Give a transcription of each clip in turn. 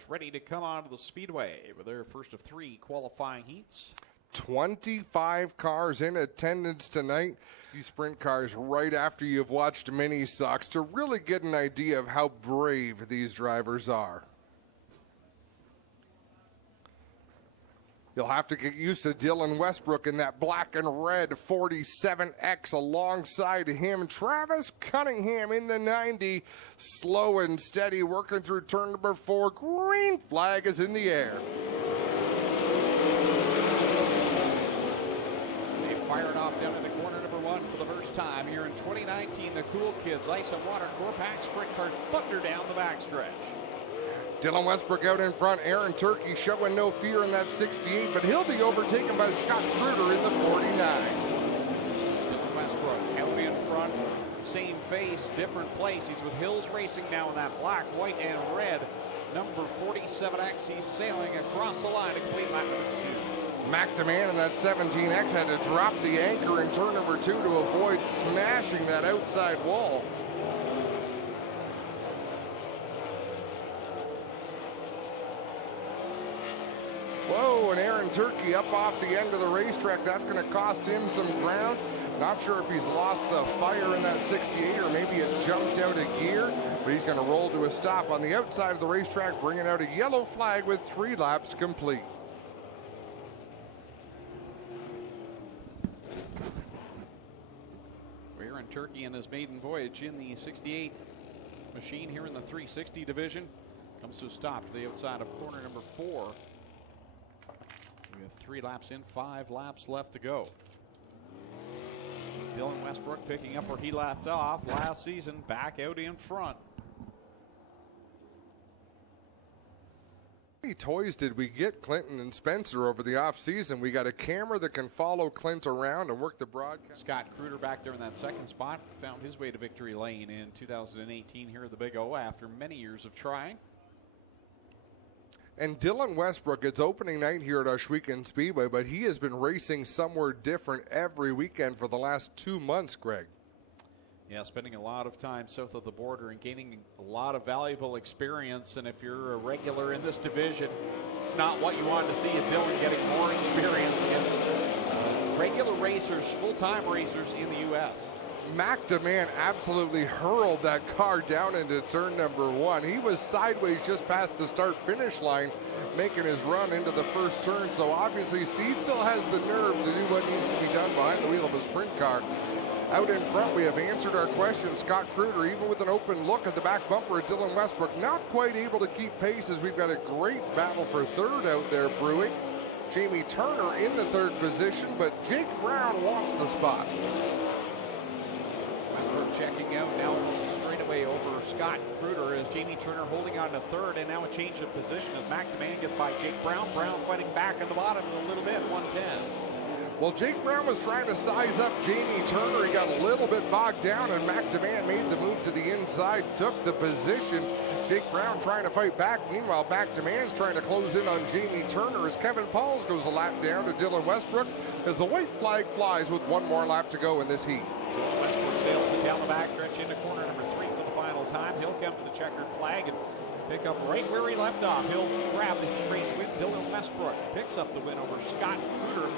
Sprintcars ready to come onto the speedway with their first of 3 qualifying heats. 25 cars in attendance tonight. These sprint cars right after you've watched mini stocks to really get an idea of how brave these drivers are. You'll have to get used to Dylan Westbrook in that black and red 47X. Alongside him, Travis Cunningham in the 90. Slow and steady, working through turn number 4. Green flag is in the air. They fired off down into corner number 1 for the first time here in 2019. The Cool Kids Ice and Water Core-Pack Sprint Cars thunder down the backstretch. Dylan Westbrook out in front. Aaron Turkey showing no fear in that 68, but he'll be overtaken by Scott Kruger in the 49. Dylan Westbrook out in front. Same face, different place. He's with Hills Racing now in that black, white, and red. Number 47X, he's sailing across the line to complete lap number 2. Mac DeMann in that 17X had to drop the anchor in turn number 2 to avoid smashing that outside wall. Whoa, and Aaron Turkey up off the end of the racetrack. That's going to cost him some ground. Not sure if he's lost the fire in that 68 or maybe it jumped out of gear, but he's going to roll to a stop on the outside of the racetrack, bringing out a yellow flag with 3 laps complete. Aaron Turkey in his maiden voyage in the 68 machine here in the 360 division comes to a stop to the outside of corner number 4. We have 3 laps in, 5 laps left to go. Dylan Westbrook picking up where he left off last season, back out in front. How many toys did we get, Clinton and Spencer, over the offseason? We got a camera that can follow Clint around and work the broadcast. Scott Kruger back there in that second spot found his way to victory lane in 2018 here at the Big O after many years of trying. And Dylan Westbrook, it's opening night here at Ohsweken Speedway, but he has been racing somewhere different every weekend for the last 2 months, Greg. Yeah, spending a lot of time south of the border and gaining a lot of valuable experience. And if you're a regular in this division, it's not what you want to see of Dylan getting more experience against regular racers, full-time racers in the U.S. Mac DeMann absolutely hurled that car down into turn number 1. He was sideways just past the start-finish line, making his run into the first turn. So obviously, he still has the nerve to do what needs to be done behind the wheel of a sprint car. Out in front, we have answered our question. Scott Kruger, even with an open look at the back bumper at Dylan Westbrook, not quite able to keep pace as we've got a great battle for third out there brewing. Jamie Turner in the 3rd position, but Jake Brown wants the spot. Checking out now almost a straightaway over Scott Kruger as Jamie Turner holding on to 3rd, and now a change of position as Mac DeMann gets by Jake Brown. Brown fighting back on the bottom a little bit, 110. Well, Jake Brown was trying to size up Jamie Turner. He got a little bit bogged down, and Mac DeMann made the move to the inside, took the position. Jake Brown trying to fight back. Meanwhile, Mac DeMann's trying to close in on Jamie Turner as Kevin Pauls goes a lap down to Dylan Westbrook as the white flag flies with 1 more lap to go in this heat. Westbrook sails it down the backstretch into corner number 3 for the final time. He'll come to the checkered flag and pick up right where he left off. He'll grab the heat race win. Dylan Westbrook picks up the win over Scott Kruger.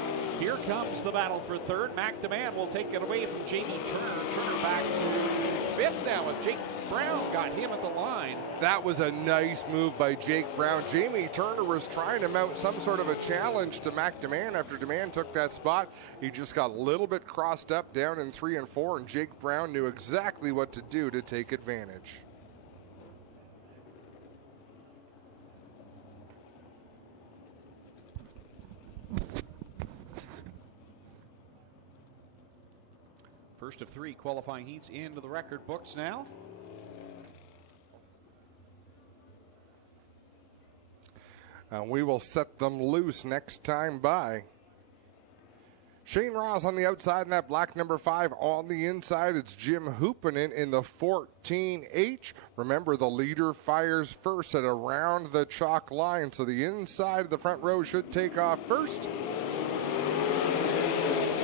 Here comes the battle for 3rd. Mac DeMann will take it away from Jamie Turner. Turner back to 5th now with Jake Brown got him at the line. That was a nice move by Jake Brown. Jamie Turner was trying to mount some sort of a challenge to Mac DeMann after DeMann took that spot. He just got a little bit crossed up down in 3 and 4, and Jake Brown knew exactly what to do to take advantage. First of 3 qualifying heats into the record books now. And we will set them loose next time by. Shane Ross on the outside in that black number 5. On the inside, it's Jim Hoopanen in the 14H. Remember, the leader fires first at around the chalk line, so the inside of the front row should take off first.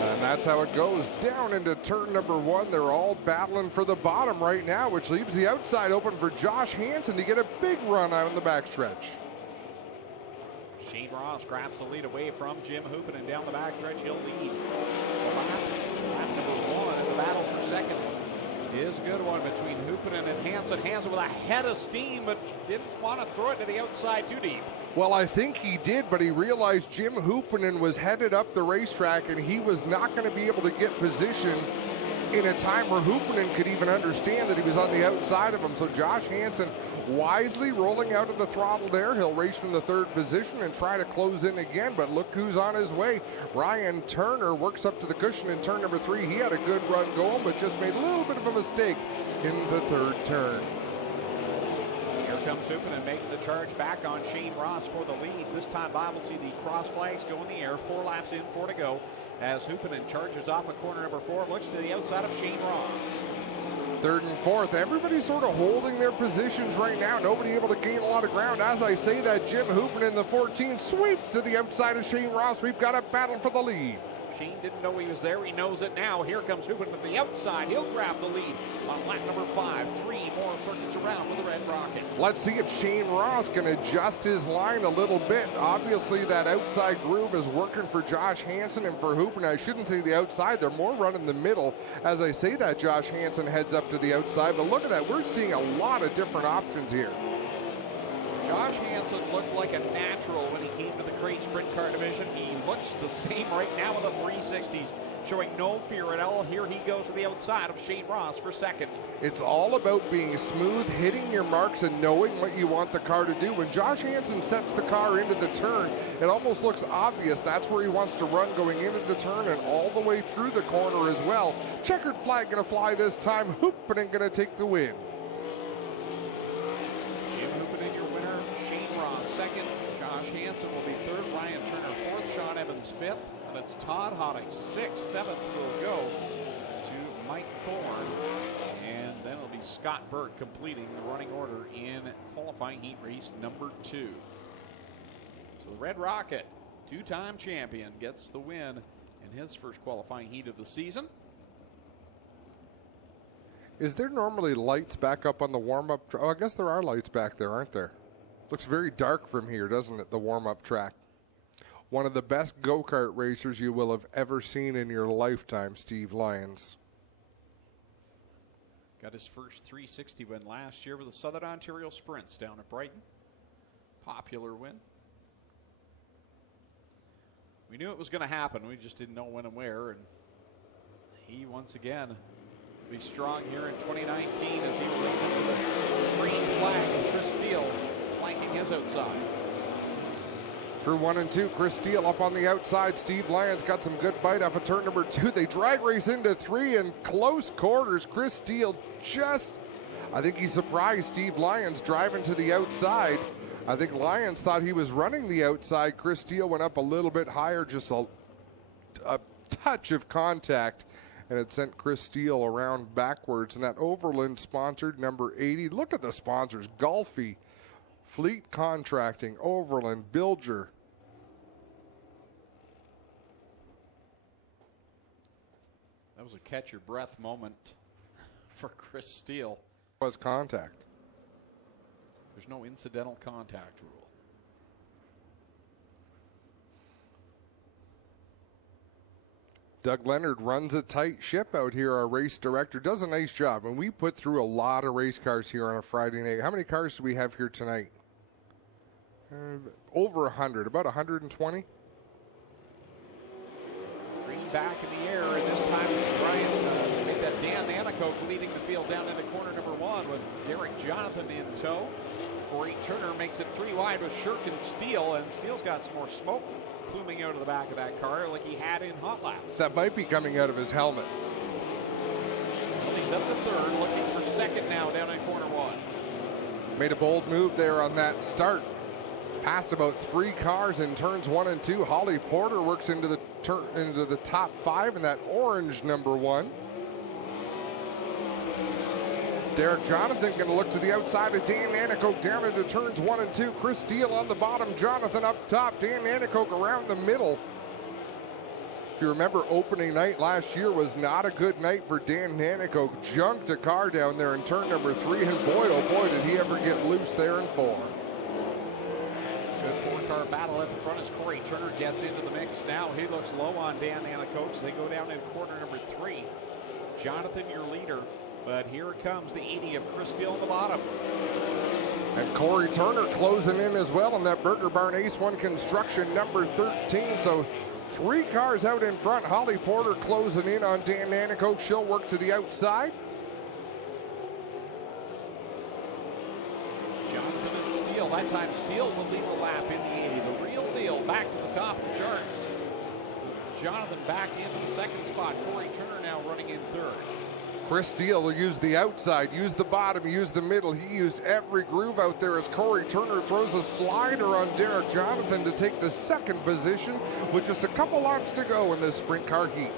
And that's how it goes down into turn number 1. They're all battling for the bottom right now, which leaves the outside open for Josh Hansen to get a big run out in the backstretch. Shane Ross grabs the lead away from Jim Hoopin, and down the backstretch he'll lead. Lap number 1 in the battle for second is a good one between Hoopinen and Hansen. Hansen with a head of steam, but didn't want to throw it to the outside too deep. Well, I think he did, but he realized Jim Hoopinen was headed up the racetrack, and he was not going to be able to get position in a time where Hoopinen could even understand that he was on the outside of him. So Josh Hansen wisely rolling out of the throttle there. He'll race from the 3rd position and try to close in again, but look who's on his way. Ryan Turner works up to the cushion in turn number 3. He had a good run going, but just made a little bit of a mistake in the 3rd turn. Here comes Hoopinen making the charge back on Shane Ross for the lead. This time Bob will see the cross flags go in the air. 4 laps in, 4 to go. As Hoopinen charges off at corner number 4, looks to the outside of Shane Ross. 3rd and 4th, everybody's sort of holding their positions right now. Nobody able to gain a lot of ground. As I say that, Jim Hoopinen in the 14 sweeps to the outside of Shane Ross. We've got a battle for the lead. Shane didn't know he was there. He knows it now. Here comes Hoopinen to the outside. He'll grab the lead on lap number 5. 3 more circuits around for the Red Rocket. Let's see if Shane Ross can adjust his line a little bit. Obviously, that outside groove is working for Josh Hansen and for Hoopinen. I shouldn't say the outside. They're more running the middle. As I say that, Josh Hansen heads up to the outside. But look at that. We're seeing a lot of different options here. Josh Hansen looked like a natural when he came to the crate sprint car division. He looks the same right now in the 360s, showing no fear at all. Here he goes to the outside of Shane Ross for second. It's all about being smooth, hitting your marks, and knowing what you want the car to do. When Josh Hansen sets the car into the turn, it almost looks obvious that's where he wants to run going into the turn and all the way through the corner as well. Checkered flag going to fly this time. Hoopinen going to take the win. Second, Josh Hansen will be 3rd, Ryan Turner 4th, Sean Evans 5th, and it's Todd Hotting 6th. 7th will go to Mike Thorne, and then it'll be Scott Burke completing the running order in qualifying heat race number 2. So the Red Rocket, 2-time champion, gets the win in his first qualifying heat of the season. Is there normally lights back up on the warm-up? Oh, I guess there are lights back there, aren't there? Looks very dark from here, doesn't it, the warm-up track? One of the best go-kart racers you will have ever seen in your lifetime, Steve Lyons. Got his first 360 win last year with the Southern Ontario Sprints down at Brighton. Popular win. We knew it was going to happen. We just didn't know when and where. And he, once again, will be strong here in 2019 as he will lead into the green flag of Chris Steele flanking his outside. Through 1 and 2, Chris Steele up on the outside. Steve Lyons got some good bite off of turn number 2. They drag race into 3 in close quarters. Chris Steele just, I think he surprised Steve Lyons driving to the outside. I think Lyons thought he was running the outside. Chris Steele went up a little bit higher, just a touch of contact, and it sent Chris Steele around backwards. And that Overland sponsored number 80. Look at the sponsors: Gulfy, Fleet Contracting, Overland, Bilger. That was a catch your breath moment for Chris Steele. Was contact. There's no incidental contact rule. Doug Leonard runs a tight ship out here. Our race director does a nice job, and we put through a lot of race cars here on a Friday night. How many cars do we have here tonight? Over 100, about 120. Green back in the air, and this time it's Brian. Make that Dan Nanakoke leading the field down into corner number 1 with Derek Jonathan in tow. Corey Turner makes it 3 wide with Shirk and Steele, and Steele's got some more smoke pluming out of the back of that car like he had in hot laps. That might be coming out of his helmet. Well, he's up to 3rd, looking for 2nd now down in corner 1. Made a bold move there on that start. Passed about 3 cars in turns 1 and 2. Holly Porter works into the top 5 in that orange number 1. Derek Jonathan going to look to the outside of Dan Nanakoke down into turns 1 and 2. Chris Steele on the bottom, Jonathan up top, Dan Nanakoke around the middle. If you remember, opening night last year was not a good night for Dan Nanakoke. Junked a car down there in turn number 3, and boy, oh boy, did he ever get loose there in 4. Good 4th car battle at the front as Corey Turner gets into the mix now. He looks low on Dan Anacoach. They go down in corner number 3. Jonathan, your leader, but here comes the 80 of Chris Steele on the bottom. And Corey Turner closing in as well on that Burger Barn Ace 1 construction number 13. So 3 cars out in front. Holly Porter closing in on Dan Anacoach. She'll work to the outside. Jonathan and Steele. That time Steele will lead the lap in the 80. The real deal back to the top of the charts. Jonathan back into the second spot. Corey Turner now running in third. Chris Steele will use the outside, use the bottom, use the middle. He used every groove out there as Corey Turner throws a slider on Derek Jonathan to take the second position with just a couple laps to go in this sprint car heat.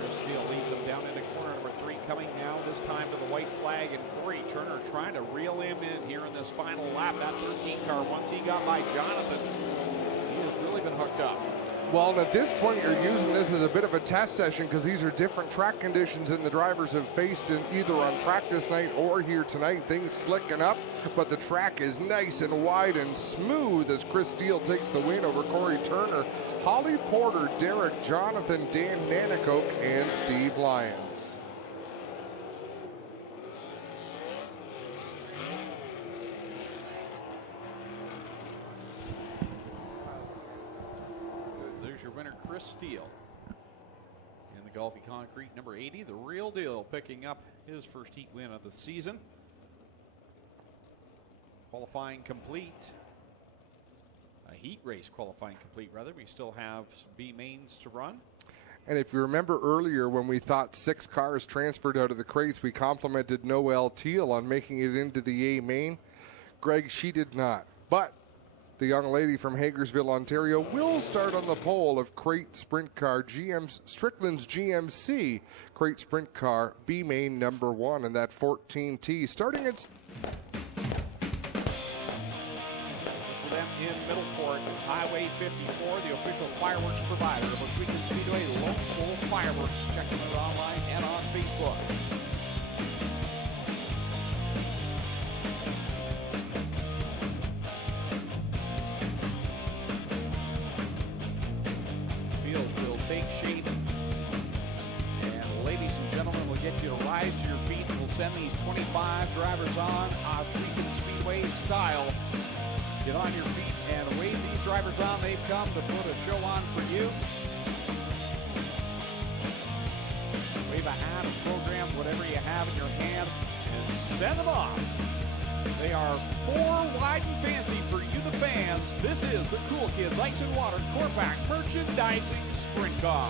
Chris Steele leads him down into corner number 3, coming now this time to the white flag, and Corey Turner trying to reel him in here in this final lap. That 13 car, once he got by Jonathan, he has really been hooked up. Well, at this point, you're using this as a bit of a test session because these are different track conditions than the drivers have faced in either on practice night or here tonight. Things slicking up, but the track is nice and wide and smooth as Chris Steele takes the win over Corey Turner, Holly Porter, Derek Jonathan, Dan Anacoach, and Steve Lyons. Your winner, Chris Steele, in the Golfy Concrete number 80. The real deal picking up his first heat win of the season. Qualifying complete. A heat race qualifying complete, rather. We still have some B mains to run. And if you remember earlier when we thought 6 cars transferred out of the crates, we complimented Noelle Teal on making it into the A main. Greg, she did not. But the young lady from Hagersville, Ontario, will start on the pole of Crate Sprint Car Strickland's GMC Crate Sprint Car B main number 1 in that 14T, starting at. For them in Middleport, Highway 54, the official fireworks provider of Oswego Speedway, Lone Pole Fireworks. Check them out online and on Facebook. Take shape, and ladies and gentlemen, we'll get you to rise to your feet. We'll send these 25 drivers on Oswego Speedway style. Get on your feet and wave these drivers on. They've come to put a show on for you. Wave a hat, a program, whatever you have in your hand, and send them off. They are 4 wide and fancy for you, the fans. This is the Cool Kids Ice and Water Corpac Merchandising Sprint Car.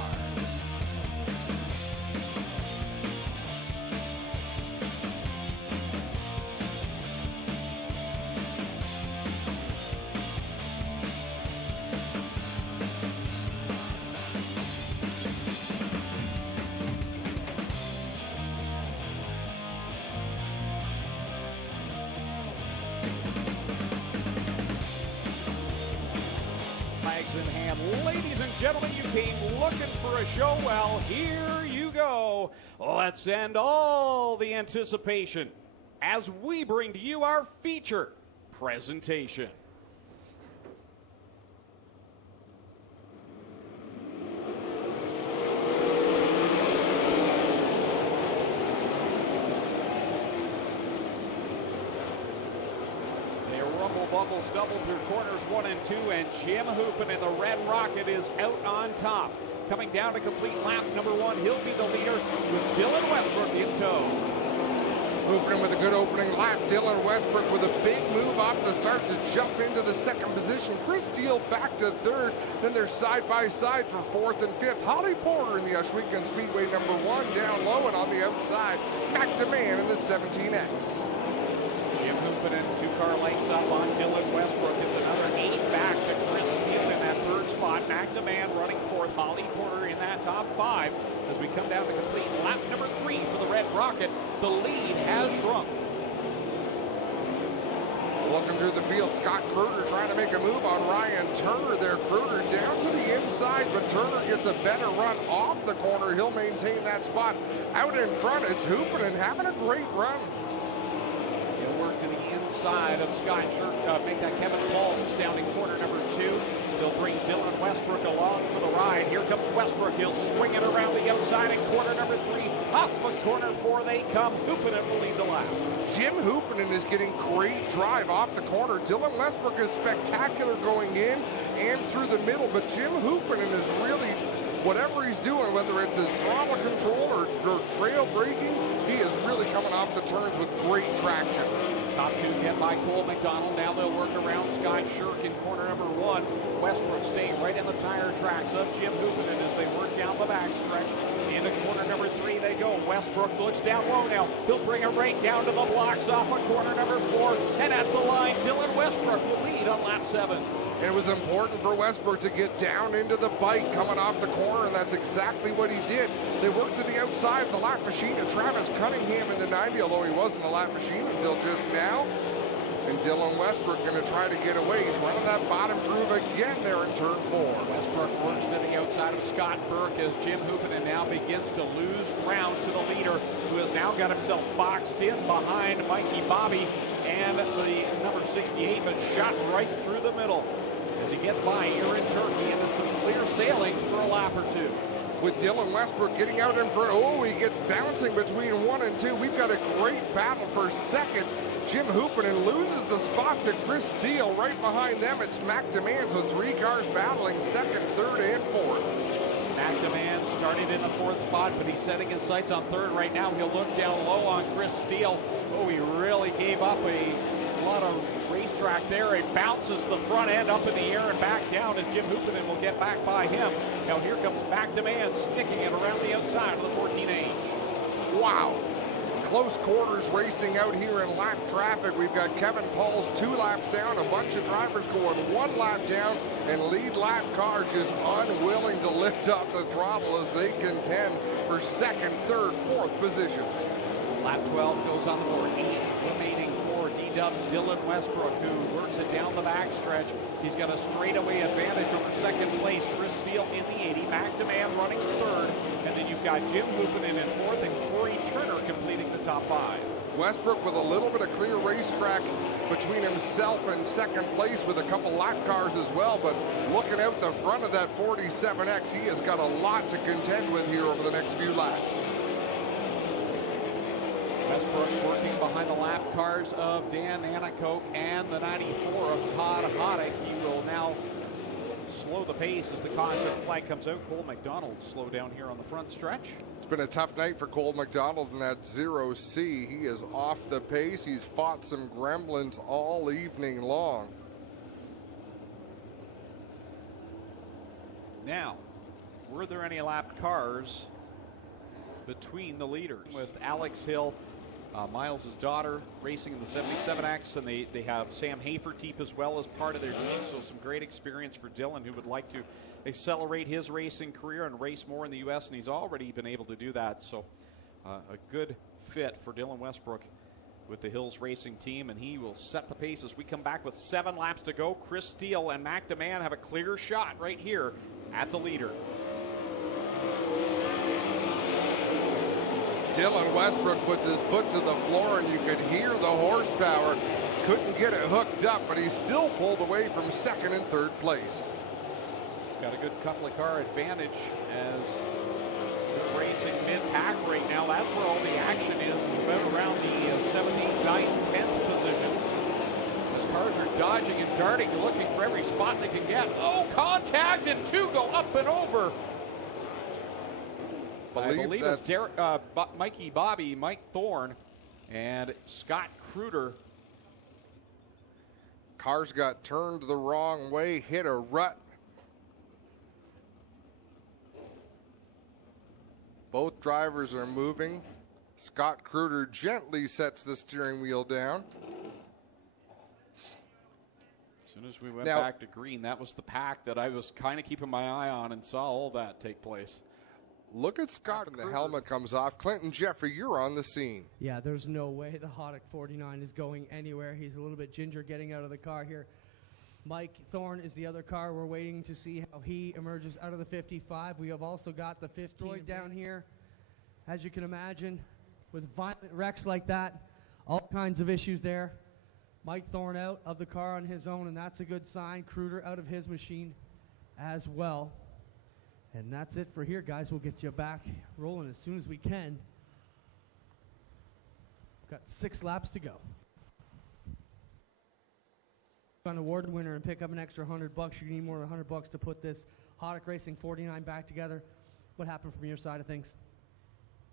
Flags in hand. Ladies and gentlemen, you came looking for a show. Well, here you go. Let's end all the anticipation as we bring to you our feature presentation. Bumble stumble through corners 1 and 2, and Jim Hoopin in the Red Rocket is out on top. Coming down to complete lap number 1, he'll be the leader with Dylan Westbrook in tow. Hoopin with a good opening lap. Dylan Westbrook with a big move off the start to jump into the second position. Chris Steele back to third. Then they're side by side for 4th and 5th. Holly Porter in the Oswego Speedway number 1 down low, and on the outside, McDeman in the 17X. Jim Hoopin and 2-car lights up on Dylan Westbrook. It's another 8 back to Chris Steele in that 3rd spot. McDeman running 4th. Holly Porter in that top 5. As we come down to complete lap number 3 for the Red Rocket, the lead has shrunk. Looking through the field, Scott Kruger trying to make a move on Ryan Turner there. Kruger down to the inside, but Turner gets a better run off the corner. He'll maintain that spot. Out in front, it's Hoopin and having a great run. to the inside of Scott Shirk, make that Kevin Pauls down in corner number 2. They'll bring Dylan Westbrook along for the ride. Here comes Westbrook. He'll swing it around the outside in corner number 3. Off of corner 4 they come. Hoopinen will lead the lap. Jim Hoopinen is getting great drive off the corner. Dylan Westbrook is spectacular going in and through the middle, but Jim Hoopinen is really, whatever he's doing, whether it's his throttle control or trail braking, he is really coming off the turns with great traction. Top 2 get by Cole McDonald. Now they'll work around Scott Shirk in corner number 1. Westbrook staying right in the tire tracks of Jim Hoopinen as they work down the backstretch. Into corner number 3 they go. Westbrook looks down low now. He'll bring it right down to the blocks off of corner number 4. And at the line, Dylan Westbrook will lead on lap 7. It was important for Westbrook to get down into the bite coming off the corner, and that's exactly what he did. They worked to the outside of the lap machine of Travis Cunningham in the 90, although he wasn't a lap machine until just now. And Dylan Westbrook going to try to get away. He's running that bottom groove again there in turn 4. Westbrook works to the outside of Scott Burke as Jim Hoopinen now begins to lose ground to the leader, who has now got himself boxed in behind Mikey Bobby and the number 68, but shot right through the middle. As he gets by here in Turkey into some clear sailing for a lap or 2. With Dylan Westbrook getting out in front. Oh, he gets bouncing between 1 and 2. We've got a great battle for second. Jim Hoopinen loses the spot to Chris Steele. Right behind them, it's Mac Demands with 3 cars battling second, third, and 4th. Mac Demands started in the 4th spot, but he's setting his sights on 3rd right now. He'll look down low on Chris Steele. Oh, he really gave up a lot of racetrack there. It bounces the front end up in the air and back down as Jim Hoopinen will get back by him. Now here comes Mac Demands sticking it around the outside of the 14H. Wow. Close quarters racing out here in lap traffic. We've got Kevin Pauls 2 laps down, a bunch of drivers going 1 lap down, and lead lap cars just unwilling to lift off the throttle as they contend for second, third, 4th positions. Lap 12 goes on the board. 8 remaining for D-Dub's Dylan Westbrook, who works it down the backstretch. He's got a straightaway advantage over second place. Chris Steele in the 80. Mac Demand running 3rd. And then you've got Jim Hoopinen in 4th and Corey Turner completing the top 5. Westbrook with a little bit of clear racetrack between himself and second place with a couple lap cars as well, but looking out the front of that 47X, he has got a lot to contend with here over the next few laps. Westbrook working behind the lap cars of Dan Anacoke and the 94 of Todd Hoddick. He will now slow the pace as the caution flag comes out. Cole McDonald slow down here on the front stretch. It's been a tough night for Cole McDonald in that 0C. He is off the pace. He's fought some gremlins all evening long. Now, were there any lap cars between the leaders? With Alex Hill, Miles' daughter, racing in the 77X, and they have Sam Haferteep as well as part of their team, so some great experience for Dylan, who would like to accelerate his racing career and race more in the U.S., and he's already been able to do that, so a good fit for Dylan Westbrook with the Hills Racing team, and he will set the pace as we come back with 7 laps to go. Chris Steele and Mac Demand have a clear shot right here at the leader. Dylan Westbrook puts his foot to the floor, and you could hear the horsepower. Couldn't get it hooked up, but he still pulled away from second and third place. Got a good couple of car advantage as they're racing mid-pack right now. That's where all the action is about around the 17th, 9th, 10th positions. As cars are dodging and darting, looking for every spot they can get. Oh, contact, and 2 go up and over. I believe it's Mikey Bobby, Mike Thorne, and Scott Kruder. Cars got turned the wrong way, hit a rut. Both drivers are moving. Scott Kruder gently sets the steering wheel down. As soon as we went back to green, that was the pack that I was kind of keeping my eye on and saw all that take place. Look at Scott, and the helmet comes off. Clinton Jeffrey, you're on the scene. Yeah, there's no way the Hoddick 49 is going anywhere. He's a little bit ginger getting out of the car here. Mike Thorne is the other car. We're waiting to see how he emerges out of the 55. We have also got the 15 down here. As you can imagine, with violent wrecks like that, all kinds of issues there. Mike Thorne out of the car on his own, and that's a good sign. Kruder out of his machine as well. And that's it for here, guys. We'll get you back rolling as soon as we can. Got 6 laps to go. An award winner and pick up an extra $100. You need more than $100 to put this Haddock Racing 49 back together. What happened from your side of things?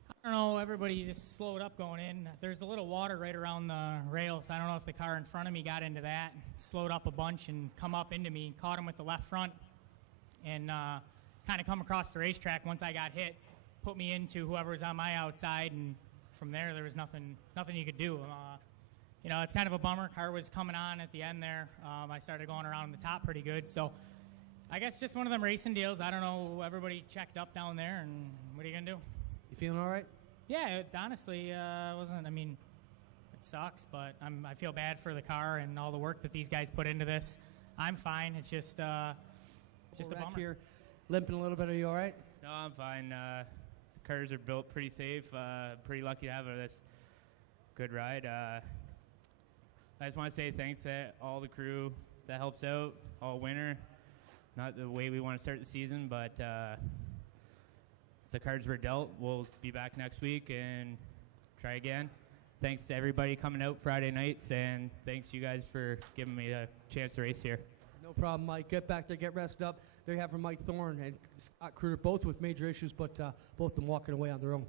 I don't know, everybody just slowed up going in. There's a little water right around the rails. I don't know if the car in front of me got into that, slowed up a bunch and come up into me, caught him with the left front, and kind of come across the racetrack once I got hit, put me into whoever was on my outside, and from there was nothing you could do. You know, it's kind of a bummer. Car was coming on at the end there. I started going around the top pretty good, so I guess just one of them racing deals. I don't know, everybody checked up down there, and what are you going to do? You feeling all right? Yeah, it honestly wasn't. I mean, it sucks, but I feel bad for the car and all the work that these guys put into this. I'm fine. It's just a bummer. Here, limping a little bit. Are you all right? No, I'm fine. The cars are built pretty safe. Pretty lucky to have this good ride. I just want to say thanks to all the crew that helps out all winter. Not the way we want to start the season, but the cards were dealt. We'll be back next week and try again. Thanks to everybody coming out Friday nights, and thanks you guys for giving me a chance to race here. No problem, Mike. Get back there, get rested up. There you have from Mike Thorne and Scott Kruder, both with major issues, but both of them walking away on their own.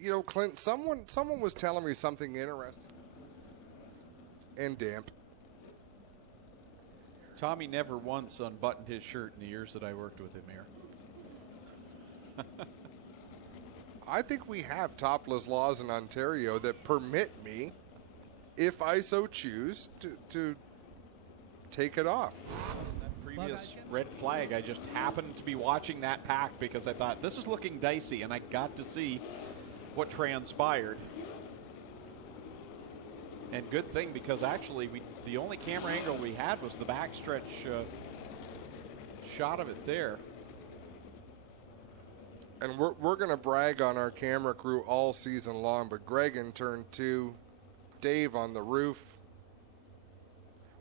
You know, Clint, someone was telling me something interesting and damp. Tommy never once unbuttoned his shirt in the years that I worked with him here. I think we have topless laws in Ontario that permit me, if I so choose, to take it off. That previous red flag, I just happened to be watching that pack because I thought this is looking dicey, and I got to see what transpired. And good thing, because actually the only camera angle we had was the backstretch shot of it there. And we're going to brag on our camera crew all season long, but Greg in turn 2, Dave on the roof.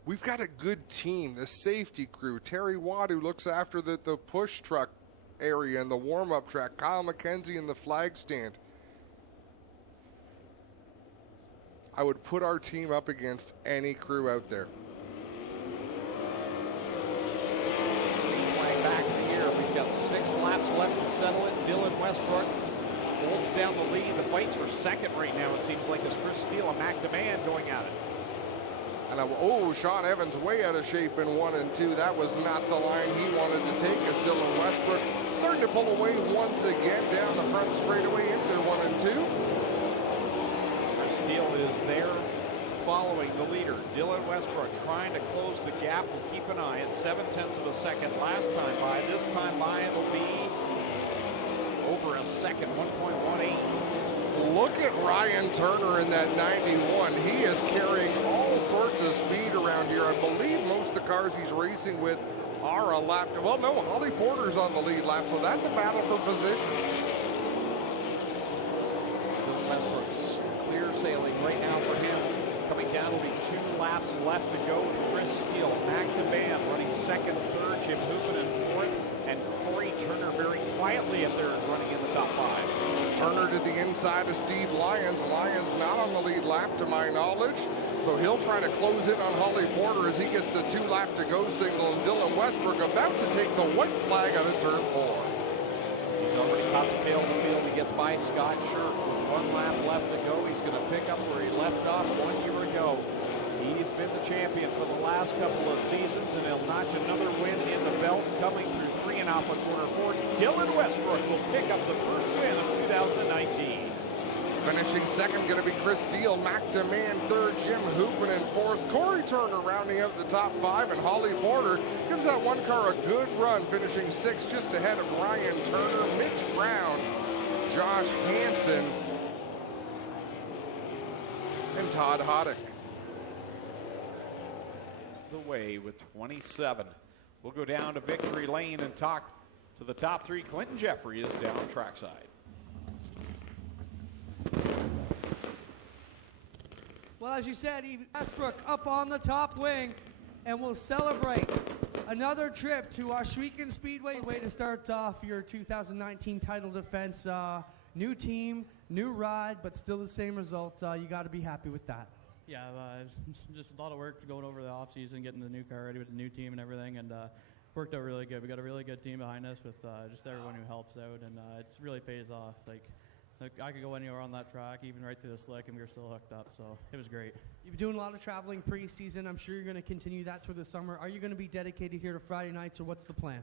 We've got a good team, the safety crew. Terry Watt, who looks after the push truck area and the warm-up track. Kyle McKenzie in the flag stand. I would put our team up against any crew out there. Flag back in the air. We've got 6 laps left to settle it. Dylan Westbrook holds down the lead. The fight's for second right now, it seems like, as Chris Steele and Mac Demand going at it. And Sean Evans way out of shape in 1 and 2. That was not the line he wanted to take, as Dylan Westbrook starting to pull away once again down the front straightaway into 1 and 2. Chris Steele is there following the leader. Dylan Westbrook trying to close the gap. We'll keep an eye at 0.7 of a second last time by. This time by it'll be over a second, 1.18. Look at Ryan Turner in that 91. He is carrying all sorts of speed around here. I believe most of the cars he's racing with are a lap. Well, no, Holly Porter's on the lead lap, so that's a battle for position. Dylan Westbrook's clear sailing right now for him. Coming down will be 2 laps left to go. Chris Steele, Mac Demand running second, third, Jim Hoopen in fourth, and Corey Turner very quietly up there running in the top 5. Turner to the inside of Steve Lyons. Lyons not on the lead lap to my knowledge, so he'll try to close in on Holly Porter as he gets the 2 lap to go signal, and Dylan Westbrook about to take the white flag out of turn 4. He's already caught the tail of the field. He gets by Scott Scherf with 1 lap left to go. He's going to pick up where he left off 1 year ago. He's been the champion for the last couple of seasons, and he'll notch another win in the belt coming through 3 1/2 of quarter 4. Dylan Westbrook will pick up the first win of 2019. Finishing second going to be Chris Steele, Mac Demand third, Jim Hoopen in fourth, Corey Turner rounding out the top 5, and Holly Porter gives that one car a good run, finishing 6th just ahead of Ryan Turner, Mitch Brown, Josh Hansen, and Todd Haddock. The way with 27. We'll go down to victory lane and talk to the top 3. Clinton Jeffrey is down trackside. Well, as you said, Westbrook up on the top wing, and we'll celebrate another trip to Ohsweken Speedway. Way to start off your 2019 title defense. New team, new ride, but still the same result. You got to be happy with that. Yeah, it's just a lot of work going over the offseason, getting the new car ready with the new team and everything, and worked out really good. We got a really good team behind us with just everyone who helps out, and it really pays off. Like, I could go anywhere on that track, even right through the slick, and we were still hooked up, so it was great. You've been doing a lot of traveling preseason. I'm sure you're going to continue that through the summer. Are you going to be dedicated here to Friday nights, or what's the plan?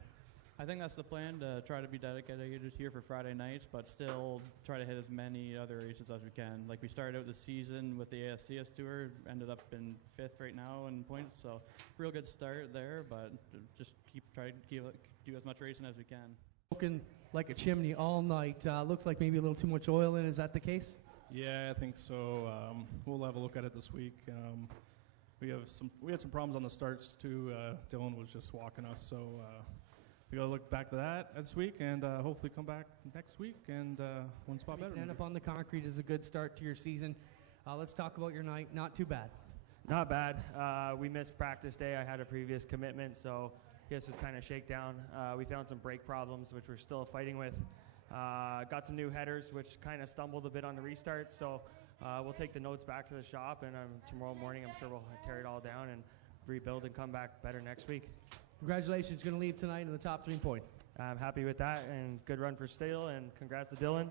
I think that's the plan, to try to be dedicated here for Friday nights, but still try to hit as many other races as we can. Like, we started out the season with the ASCS Tour, ended up in 5th right now in points, so real good start there, but just try to do as much racing as we can. Smoking like a chimney all night. Looks like maybe a little too much oil in. Is that the case? Yeah, I think so. We'll have a look at it this week. We had some problems on the starts too. Dylan was just walking us, so we got to look back to that this week and hopefully come back next week and one spot better. End up on the concrete is a good start to your season. Let's talk about your night. Not too bad. Not bad. We missed practice day. I had a previous commitment, so I guess it was kind of shakedown. We found some brake problems, which we're still fighting with. Got some new headers, which kind of stumbled a bit on the restart, so we'll take the notes back to the shop, and tomorrow morning I'm sure we'll tear it all down and rebuild and come back better next week. Congratulations. Going to leave tonight in the top 3 points. I'm happy with that, and good run for Steele, and congrats to Dylan.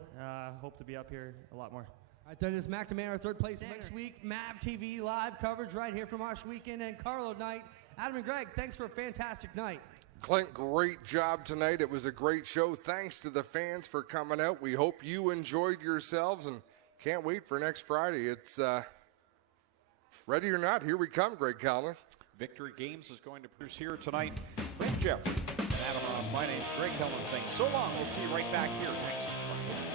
Hope to be up here a lot more. All right, that is McNamara, 3rd place next week. MAV TV live coverage right here from Ohsweken and Carlo night. Adam and Greg, thanks for a fantastic night. Clint, great job tonight. It was a great show. Thanks to the fans for coming out. We hope you enjoyed yourselves and can't wait for next Friday. It's ready or not, here we come, Greg Calner. Victory Games is going to produce here tonight. Rick Jeffrey and Adam Ross. My name's Greg Kellman saying so long. We'll see you right back here next Friday.